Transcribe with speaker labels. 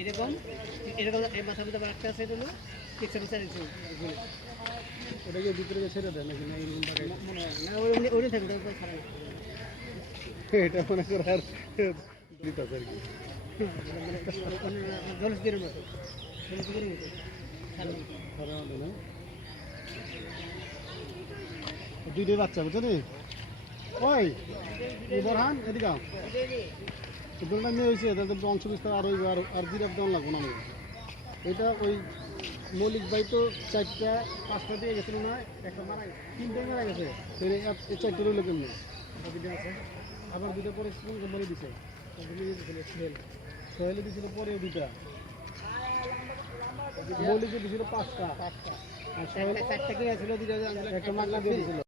Speaker 1: এরকম এরকম মাথার মতো একটা আছে হলো পিকচার চাইরে ইঞ্চি
Speaker 2: ওটাকে ভিতরে ছেড়ে দেয় নাকি না এরকম
Speaker 1: মনে হয় না ওই ওই থাকবে
Speaker 2: এটা মনে করে আর দিতে আর কি হবে না দুইটাই বাচ্চা বুঝছ নি? ওই বরহান এদিকে দুটা মেয়ে হয়েছে তাদের বংশ বিস্তার আর আর আর জিরাফ দেওয়ান লাগবো না এটা ওই মৌলিক বাই তো চারটা পাঁচটা দিয়ে গেছিল না একটা মারা তিনটাই মারা গেছে। এই চারটে রইল কেমনি? আছে। আবার দুটো পরে কোম্পানি দিছে। সোহেল দিছিল পরে দুটা মৌলিকে দিছিল পাঁচটা। পাঁচটা আর সোহেল
Speaker 1: চারটা- চারটা কিনে ছিল দুটো
Speaker 2: একটা মাগলা দিয়ে দিছিল।